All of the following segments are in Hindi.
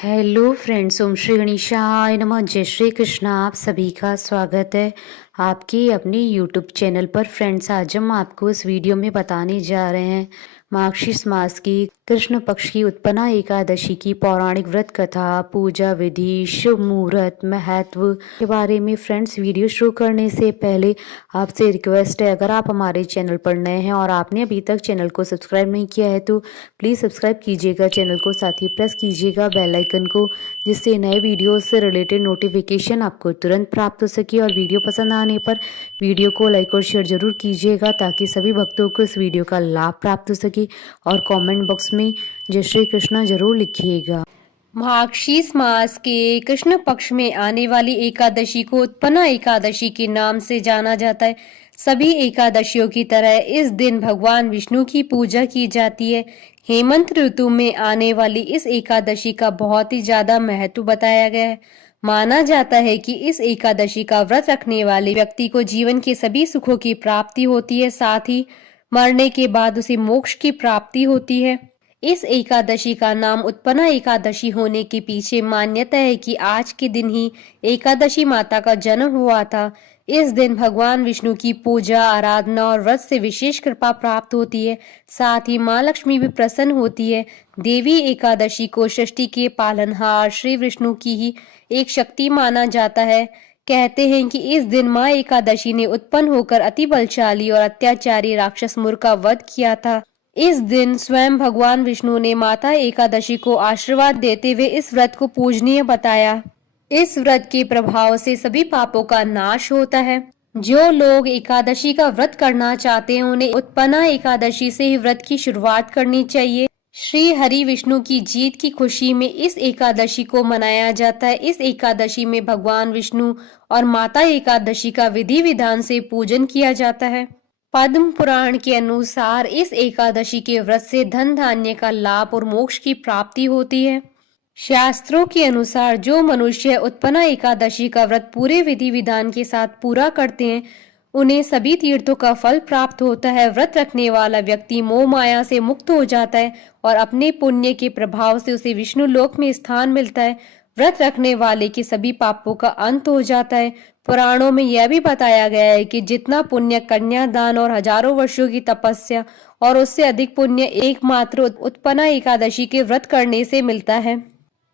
हेलो फ्रेंड्स, ओम श्री गणेशाय नमः। जय श्री कृष्ण। आप सभी का स्वागत है आपके अपने यूट्यूब चैनल पर। फ्रेंड्स, आज हम आपको इस वीडियो में बताने जा रहे हैं मार्गशीर्ष मास की कृष्ण पक्ष की उत्पन्ना एकादशी की पौराणिक व्रत कथा, पूजा विधि, शुभ मुहूर्त, महत्व के बारे में। फ्रेंड्स, वीडियो शुरू करने से पहले आपसे रिक्वेस्ट है, अगर आप हमारे चैनल पर नए हैं और आपने अभी तक चैनल को सब्सक्राइब नहीं किया है तो प्लीज़ सब्सक्राइब कीजिएगा चैनल को, साथ ही प्रेस कीजिएगा बेल आइकन को, जिससे नए वीडियो से रिलेटेड नोटिफिकेशन आपको तुरंत प्राप्त हो सके। और वीडियो पसंद आने पर वीडियो को लाइक और शेयर जरूर कीजिएगा ताकि सभी भक्तों को इस वीडियो का लाभ प्राप्त हो सके। और कमेंट बॉक्स में जय श्री कृष्णा जरूर लिखिएगा। मार्गशीर्ष मास के कृष्ण पक्ष में आने वाली एकादशी को उत्पन्ना एकादशी के नाम से जाना जाता है। सभी एकादशियों की तरह इस दिन भगवान विष्णु की पूजा की जाती है। हेमंत ऋतु में आने वाली इस एकादशी का बहुत ही ज्यादा महत्व बताया गया है। माना जाता है कि इस एकादशी का व्रत रखने वाले व्यक्ति को जीवन के सभी सुखों की प्राप्ति होती है, साथ ही मरने के बाद उसे मोक्ष की प्राप्ति होती है। इस एकादशी का नाम उत्पन्ना एकादशी होने के पीछे मान्यता है कि आज के दिन ही एकादशी माता का जन्म हुआ था। इस दिन भगवान विष्णु की पूजा, आराधना और व्रत से विशेष कृपा प्राप्त होती है। साथ ही माँ लक्ष्मी भी प्रसन्न होती है। देवी एकादशी को सृष्टि के पालनहार श्री विष्णु की ही एक शक्ति माना जाता है। कहते हैं कि इस दिन माँ एकादशी ने उत्पन्न होकर अति बलशाली और अत्याचारी राक्षस मुर का वध किया था। इस दिन स्वयं भगवान विष्णु ने माता एकादशी को आशीर्वाद देते हुए इस व्रत को पूजनीय बताया। इस व्रत के प्रभाव से सभी पापों का नाश होता है। जो लोग एकादशी का व्रत करना चाहते हैं उन्हें उत्पन्ना एकादशी से ही व्रत की शुरुआत करनी चाहिए। श्री हरि विष्णु की जीत की खुशी में इस एकादशी को मनाया जाता है। इस एकादशी में भगवान विष्णु और माता एकादशी का विधि विधान से पूजन किया जाता है। पद्म पुराण के अनुसार इस एकादशी के व्रत से धन धान्य का लाभ और मोक्ष की प्राप्ति होती है। शास्त्रों के अनुसार जो मनुष्य उत्पन्ना एकादशी का व्रत पूरे विधि विधान के साथ पूरा करते हैं उन्हें सभी तीर्थों का फल प्राप्त होता है। व्रत रखने वाला व्यक्ति मोह माया से मुक्त हो जाता है और अपने पुण्य के प्रभाव से उसे विष्णु लोक में स्थान मिलता है। व्रत रखने वाले के सभी पापों का अंत हो जाता है। पुराणों में यह भी बताया गया है कि जितना पुण्य कन्यादान और हजारों वर्षों की तपस्या और उससे अधिक पुण्य एकमात्र उत्पन्ना एकादशी के व्रत करने से मिलता है।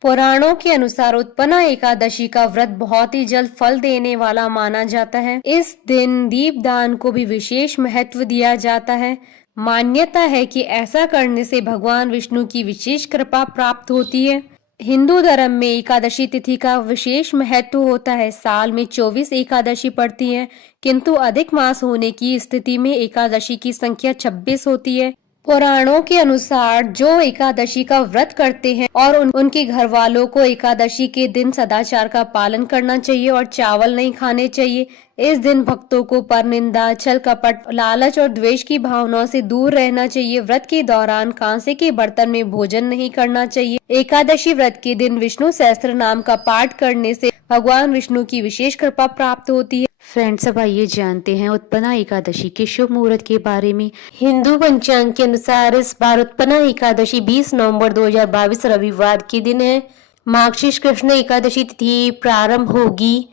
पुराणों के अनुसार उत्पन्ना एकादशी का व्रत बहुत ही जल्द फल देने वाला माना जाता है। इस दिन दीपदान को भी विशेष महत्व दिया जाता है। मान्यता है कि ऐसा करने से भगवान विष्णु की विशेष कृपा प्राप्त होती है। हिंदू धर्म में एकादशी तिथि का विशेष महत्व होता है। साल में 24 एकादशी पड़ती हैं, किंतु अधिक मास होने की स्थिति में एकादशी की संख्या 26 होती है। पुराणों के अनुसार जो एकादशी का व्रत करते हैं और उनके घर वालों को एकादशी के दिन सदाचार का पालन करना चाहिए और चावल नहीं खाने चाहिए। इस दिन भक्तों को परनिंदा, छल कपट, लालच और द्वेष की भावनाओं से दूर रहना चाहिए। व्रत के दौरान कांसे के बर्तन में भोजन नहीं करना चाहिए। एकादशी व्रत के दिन विष्णु सहस्त्र नाम का पाठ करने से भगवान विष्णु की विशेष कृपा प्राप्त होती है। फ्रेंड्स, अब आइए जानते हैं उत्पन्ना एकादशी के शुभ मुहूर्त के बारे में। हिंदू पंचांग के अनुसार इस बार उत्पन्ना एकादशी 20 नवंबर 2022 रविवार के दिन है। मार्गशीर्ष कृष्ण एकादशी तिथि प्रारंभ होगी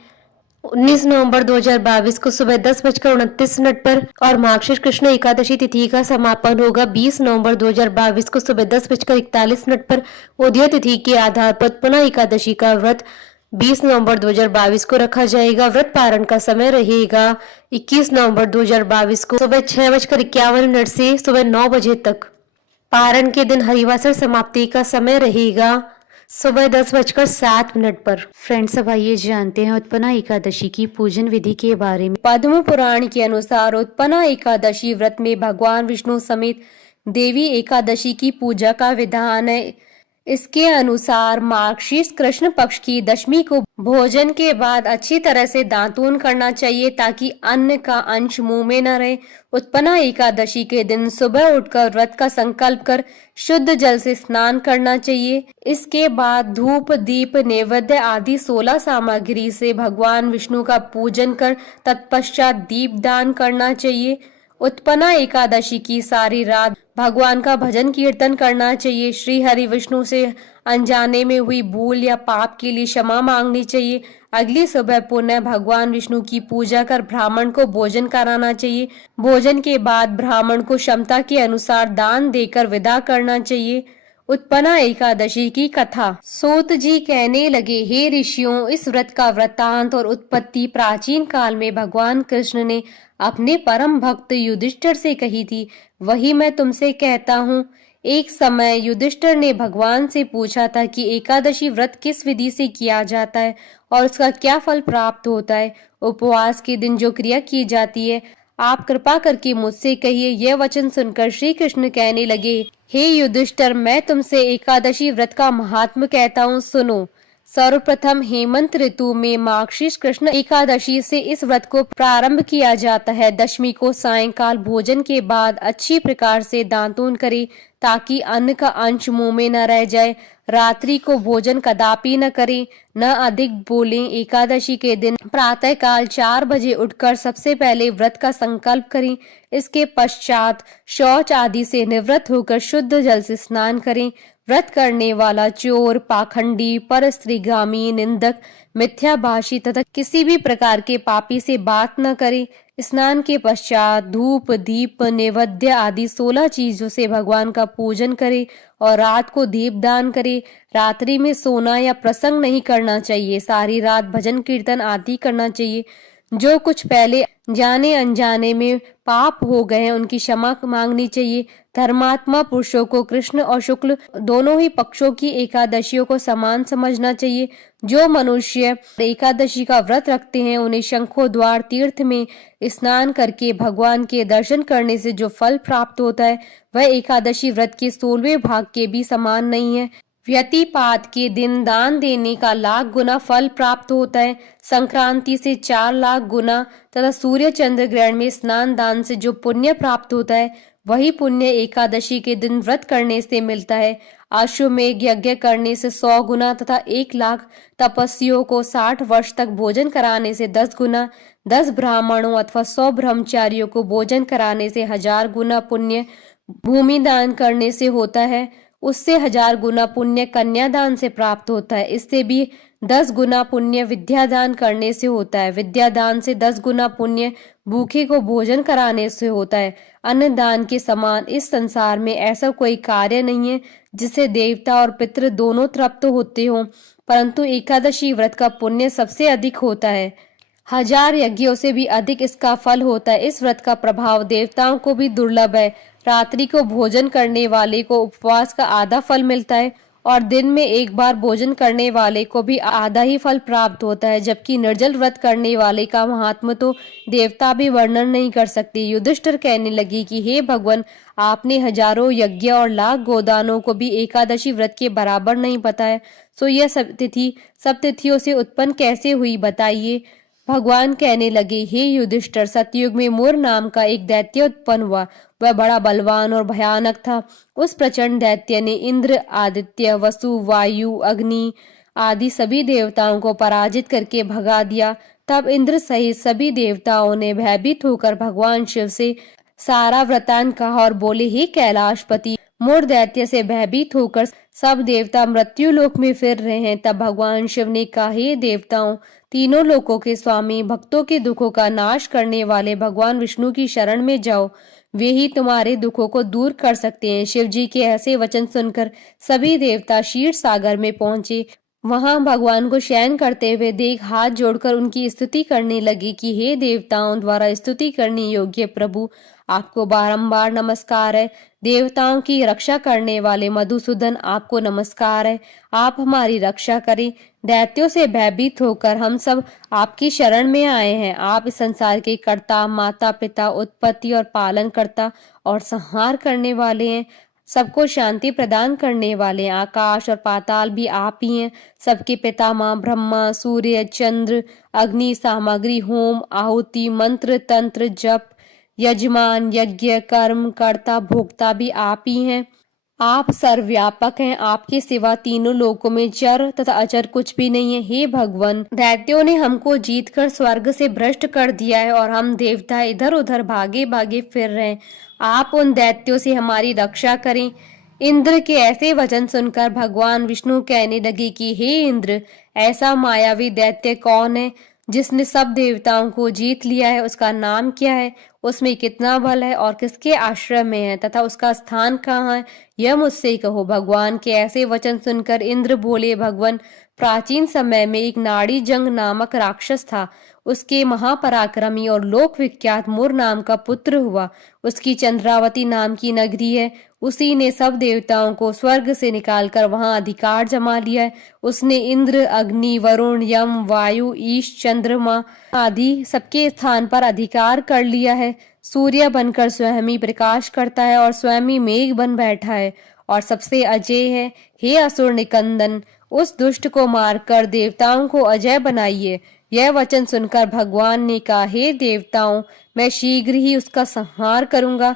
19 नवंबर 2022 को सुबह 10:29 पर और मार्गशीर्ष कृष्ण एकादशी तिथि का समापन होगा 20 नवंबर 2022 को सुबह 10:41 पर। उदय तिथि के आधार पर उत्पन्ना एकादशी का व्रत 20 नवंबर 2022 को रखा जाएगा। व्रत पारण का समय रहेगा 21 नवंबर 2022 को सुबह 6:51 से सुबह 9 बजे तक। पारण के दिन हरिवासर समाप्ति का समय रहेगा सुबह 10:07 पर। फ्रेंड्स, अब आइए जानते हैं उत्पन्ना एकादशी की पूजन विधि के बारे में। पद्म पुराण के अनुसार उत्पन्ना एकादशी व्रत में भगवान विष्णु समेत देवी एकादशी की पूजा का विधान है। इसके अनुसार मार्गशीर्ष कृष्ण पक्ष की दशमी को भोजन के बाद अच्छी तरह से दातून करना चाहिए ताकि अन्न का अंश मुंह में न रहे। उत्पन्ना एकादशी के दिन सुबह उठकर व्रत का संकल्प कर शुद्ध जल से स्नान करना चाहिए। इसके बाद धूप, दीप, नैवेद्य आदि 16 सामग्री से भगवान विष्णु का पूजन कर तत्पश्चात दीप दान करना चाहिए। उत्पन्ना एकादशी की सारी रात भगवान का भजन कीर्तन करना चाहिए। श्री हरि विष्णु से अनजाने में हुई भूल या पाप के लिए क्षमा मांगनी चाहिए। अगली सुबह पुनः भगवान विष्णु की पूजा कर ब्राह्मण को भोजन कराना चाहिए। भोजन के बाद ब्राह्मण को क्षमता के अनुसार दान देकर विदा करना चाहिए। उत्पन्ना एकादशी की कथा। सूत जी कहने लगे, हे ऋषियों, इस व्रत का वृत्तांत और उत्पत्ति प्राचीन काल में भगवान कृष्ण ने अपने परम भक्त युधिष्ठिर से कही थी, वही मैं तुमसे कहता हूँ। एक समय युधिष्ठिर ने भगवान से पूछा था कि एकादशी व्रत किस विधि से किया जाता है और उसका क्या फल प्राप्त होता है। उपवास के दिन जो क्रिया की जाती है, आप कृपा करके मुझसे कहिए। यह वचन सुनकर श्री कृष्ण कहने लगे, हे युधिष्ठिर, मैं तुमसे एकादशी व्रत का महात्म कहता हूँ, सुनो। सर्वप्रथम हेमंत ऋतु में मार्गशीर्ष कृष्ण एकादशी से इस व्रत को प्रारंभ किया जाता है। दशमी को सायंकाल भोजन के बाद अच्छी प्रकार से दांतून करें ताकि अन्न का अंश मुंह में न रह जाए। रात्रि को भोजन कदापि न करें, न अधिक बोलें। एकादशी के दिन प्रातः काल 4 बजे उठकर सबसे पहले व्रत का संकल्प करें। इसके पश्चात शौच आदि से निवृत्त होकर शुद्ध जल से स्नान करें। व्रत करने वाला चोर, पाखंडी, परस्त्रीगामी, निंदक, मिथ्याभाषी तथा किसी भी प्रकार के पापी से बात न करे। स्नान के पश्चात धूप, दीप, नैवेद्य आदि 16 चीजों से भगवान का पूजन करे और रात को दीपदान करे। रात्रि में सोना या प्रसंग नहीं करना चाहिए। सारी रात भजन कीर्तन आदि करना चाहिए। जो कुछ पहले जाने अनजाने में पाप हो गए हैं उनकी क्षमा मांगनी चाहिए। धर्मात्मा पुरुषों को कृष्ण और शुक्ल दोनों ही पक्षों की एकादशियों को समान समझना चाहिए। जो मनुष्य एकादशी का व्रत रखते हैं उन्हें शंखो द्वार तीर्थ में स्नान करके भगवान के दर्शन करने से जो फल प्राप्त होता है वह एकादशी व्रत के 16वें भाग के भी समान नहीं है। व्यतिपात के दिन दान देने का लाख गुना फल प्राप्त होता है। संक्रांति से 4 लाख गुना तथा सूर्य चंद्र ग्रहण में स्नान दान से जो पुण्य प्राप्त होता है वही पुण्य एकादशी के दिन व्रत करने से मिलता है। अश्वमेघ यज्ञ करने से 100 गुना तथा 1 लाख तपस्वियों को 60 वर्ष तक भोजन कराने से 10 गुना, 10 ब्राह्मणों अथवा 100 ब्रह्मचारियों को भोजन कराने से 1000 गुना पुण्य भूमि दान करने से होता है। उससे 1000 गुना पुण्य कन्यादान से प्राप्त होता है। इससे भी 10 गुना पुण्य विद्यादान करने से होता है। विद्यादान से 10 गुना पुण्य भूखे को भोजन कराने से होता है। अन्नदान के समान इस संसार में ऐसा कोई कार्य नहीं है जिससे देवता और पितृ दोनों तृप्त होते हों, परंतु एकादशी व्रत का पुण्य सबसे अधिक होता है। 1000 यज्ञों से भी अधिक इसका फल होता है। इस व्रत का प्रभाव देवताओं को भी दुर्लभ है। रात्रि को भोजन करने वाले को उपवास का आधा फल मिलता है और दिन में एक बार भोजन करने वाले को भी आधा ही फल प्राप्त होता है, जबकि निर्जल व्रत करने वाले का महात्म तो देवता भी वर्णन नहीं कर सकते। युधिष्ठिर कहने लगी कि हे भगवान, आपने हजारों यज्ञ और लाख गोदानों को भी एकादशी व्रत के बराबर नहीं बताया, सो यह सब तिथियों से उत्पन्न कैसे हुई, बताइए। भगवान कहने लगे, हे युधिष्ठिर, सतयुग में मूर नाम का एक दैत्य उत्पन्न हुआ। वह बड़ा बलवान और भयानक था। उस प्रचंड दैत्य ने इंद्र, आदित्य, वसु, वायु, अग्नि आदि सभी देवताओं को पराजित करके भगा दिया। तब इंद्र सहित सभी देवताओं ने भयभीत होकर भगवान शिव से सारा वृतांत कहा और बोले, हे कैलाशपति, मूर दैत्य से भयभीत होकर सब देवता मृत्यु लोक में फिर रहे हैं। तब भगवान शिव ने कहा, हे देवताओं, तीनों लोकों के स्वामी, भक्तों के दुखों का नाश करने वाले भगवान विष्णु की शरण में जाओ, वे ही तुम्हारे दुखों को दूर कर सकते हैं। शिव जी के ऐसे वचन सुनकर सभी देवता क्षीर सागर में पहुंचे। वहां भगवान को शयन करते हुए देख हाथ जोड़कर उनकी स्तुति करने लगे कि हे देवताओं द्वारा स्तुति करने योग्य प्रभु, आपको बारंबार नमस्कार है। देवताओं की रक्षा करने वाले मधुसूदन, आपको नमस्कार है। आप हमारी रक्षा करें। दैत्यों से भयभीत होकर हम सब आपकी शरण में आए हैं। आप इस संसार के कर्ता, माता पिता, उत्पत्ति और पालन करता और संहार करने वाले हैं। सबको शांति प्रदान करने वाले हैं। आकाश और पाताल भी आप ही हैं। सबके पितामह ब्रह्मा, सूर्य, चंद्र, अग्नि, सामग्री, होम, आहुति, मंत्र, तंत्र, जप, यजमान, यज्ञ, कर्म, कर्ता, भोक्ता भी आप ही हैं। आप सर्वव्यापक हैं, आपके सिवा तीनों लोकों में चर तथा अचर कुछ भी नहीं है। हे भगवान, दैत्यों ने हमको जीतकर स्वर्ग से भ्रष्ट कर दिया है और हम देवता इधर उधर भागे भागे फिर रहे हैं। आप उन दैत्यों से हमारी रक्षा करें। इंद्र के ऐसे वचन सुनकर भगवान विष्णु कहने लगे कि हे इंद्र, ऐसा मायावी दैत्य कौन है जिसने सब देवताओं को जीत लिया है? उसका नाम क्या है? उसमें कितना बल है और किसके आश्रय में है तथा उसका स्थान कहाँ है? यह मुझसे कहो। भगवान के ऐसे वचन सुनकर इंद्र बोले, भगवान, प्राचीन समय में एक नाड़ी जंग नामक राक्षस था। उसके महापराक्रमी और लोक विख्यात मुर नाम का पुत्र हुआ। उसकी चंद्रावती नाम की नगरी है। उसी ने सब देवताओं को स्वर्ग से निकालकर वहां अधिकार जमा लिया है। उसने इंद्र, अग्नि, वरुण, यम, वायु, ईश, चंद्रमा आदि सबके स्थान पर अधिकार कर लिया है। सूर्य बनकर स्वयं ही प्रकाश करता है और स्वयं ही मेघ बन बैठा है और सबसे अजय है। हे असुर निकंदन, उस दुष्ट को मारकर देवताओं को अजय बनाइए। यह वचन सुनकर भगवान ने कहा, हे देवताओं, मैं शीघ्र ही उसका संहार करूंगा।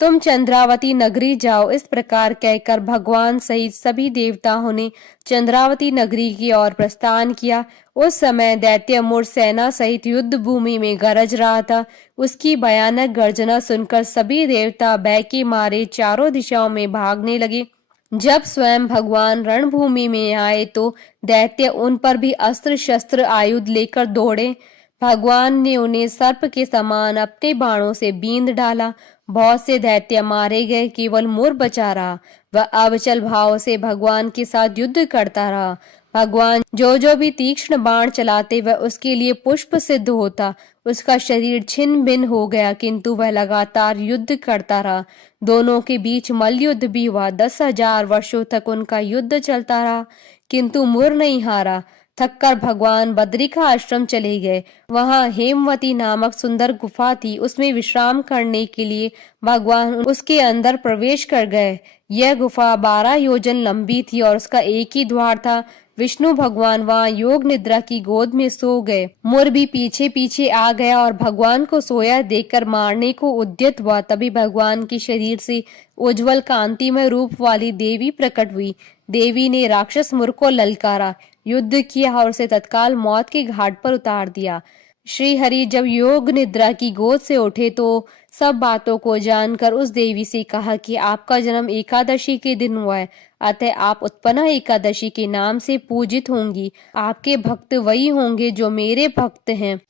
तुम चंद्रावती नगरी जाओ। इस प्रकार कहकर भगवान सहित सभी देवताओं ने चंद्रावती नगरी की ओर प्रस्थान किया। उस समय दैत्य मुर सेना सहित युद्ध भूमि में गरज रहा था। उसकी भयानक गर्जना सुनकर सभी देवता भय के मारे चारों दिशाओं में भागने लगे। जब स्वयं भगवान रणभूमि में आए तो दैत्य उन पर भी अस्त्र शस्त्र आयुध लेकर दौड़े। भगवान ने उन्हें सर्प के समान अपने बाणों से बींध डाला। बहुत से दैत्य मारे गए, केवल मुर बचा रहा। वह अविचल भाव से भगवान के साथ युद्ध करता रहा। भगवान जो भी तीक्ष्ण बाण चलाते वह उसके लिए पुष्प सिद्ध होता। उसका शरीर छिन्न भिन्न हो गया, किंतु वह लगातार युद्ध करता रहा। दोनों के बीच मल्लयुद्ध भी हुआ। 10,000 वर्षों तक उनका युद्ध चलता रहा, किंतु मुर नहीं हारा। थककर भगवान बद्रिका आश्रम चले गए। वहां हेमवती नामक सुंदर गुफा थी। उसमें विश्राम करने के लिए भगवान उसके अंदर प्रवेश कर गए। यह गुफा 12 योजन लंबी थी और उसका एक ही द्वार था। विष्णु भगवान वहां योग निद्रा की गोद में सो गए। मुर भी पीछे पीछे आ गया और भगवान को सोया देखकर मारने को उद्यत हुआ। तभी भगवान के शरीर से उज्जवल कांतिमय रूप वाली देवी प्रकट हुई। देवी ने राक्षस मुर को ललकारा, युद्ध किया और उसे तत्काल मौत के घाट पर उतार दिया। श्री हरि जब योग निद्रा की गोद से उठे तो सब बातों को जानकर उस देवी से कहा कि आपका जन्म एकादशी के दिन हुआ है, अतः आप उत्पन्ना एकादशी के नाम से पूजित होंगी। आपके भक्त वही होंगे जो मेरे भक्त हैं।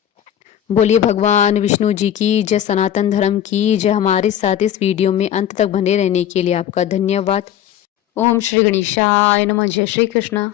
बोलिए भगवान विष्णु जी की जय, सनातन धर्म की जय। हमारे साथ इस वीडियो में अंत तक बने रहने के लिए आपका धन्यवाद। ओम श्री गणेशाय नमः। जय श्री कृष्णा।